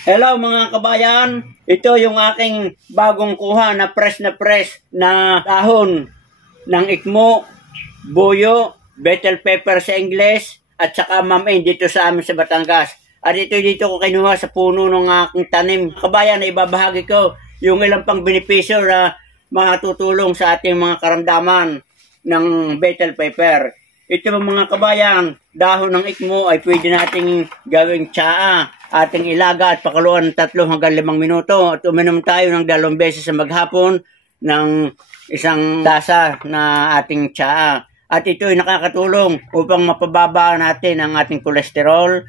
Hello mga kabayan, ito yung aking bagong kuha na press na dahon ng ikmo, buyo, bell pepper sa Ingles, at saka mamain dito sa amin sa Batangas. At dito ko kinuha sa puno ng aking tanim. Kabayan, na ibabahagi ko yung ilang pang benepisyo na makatutulong sa ating mga karamdaman ng bell pepper. Ito mga kabayan, dahon ng ikmo ay pwede nating gawing tsaa, ating ilaga at pakuluan 3 hanggang 5 minuto. At uminom tayo ng 2 beses sa maghapon ng isang tasa na ating tsaa. At ito ay nakakatulong upang mapababa natin ang ating kolesterol.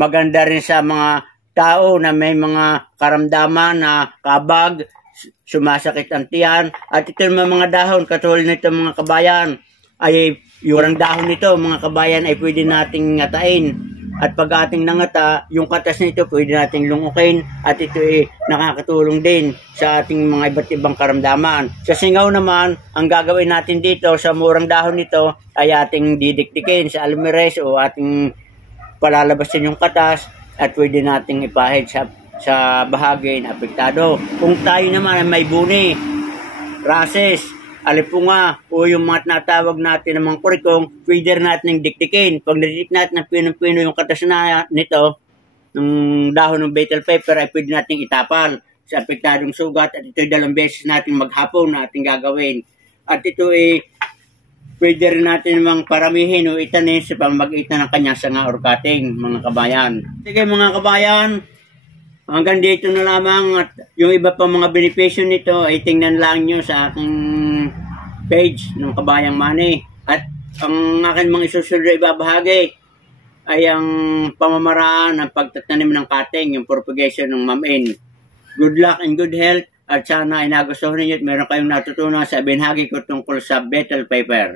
Maganda rin sa mga tao na may mga karamdaman na kabag, sumasakit ang tiyan. At ito mga dahon, katulad nito mga kabayan, ay yung dahon nito mga kabayan ay pwede nating ngatain. At pag ating nangata, yung katas nito pwede nating lungukin. At ito ay nakakatulong din sa ating mga iba't ibang karamdaman. Sa singaw naman, ang gagawin natin dito sa murang dahon nito ay ating didikdikin sa alumires o ating palalabasin yung katas at pwede nating ipahid sa bahagi na apektado. Kung tayo naman ay may buni, rashes, alipunga o yung mga natawag natin ng mga kurikong, pwede natin dikdikin. Pag nadidik natin ng pinong-pino yung katas na nito, ng dahon ng bell pepper, ay pwede natin itapal sa apektadong sugat. At ito 2 beses natin maghapon na ating gagawin. At ito ay pwede rin natin mang paramihin o itanin sa pamagitan ng kanyang sanga or cutting, mga kabayan. Sige mga kabayan, hanggang dito na lamang. At yung iba pa mga benepisyo nito ay tingnan lang nyo sa aking page ng Kabayang Manny. At ang akin mga isusunod na ibabahagi ay ang pamamaraan ng pagtatanim ng cutting, yung propagation ng mamain. Good luck and good health, at sana ay nagustuhan ninyo at meron kayong natutunan sa binahagi ko tungkol sa bell pepper.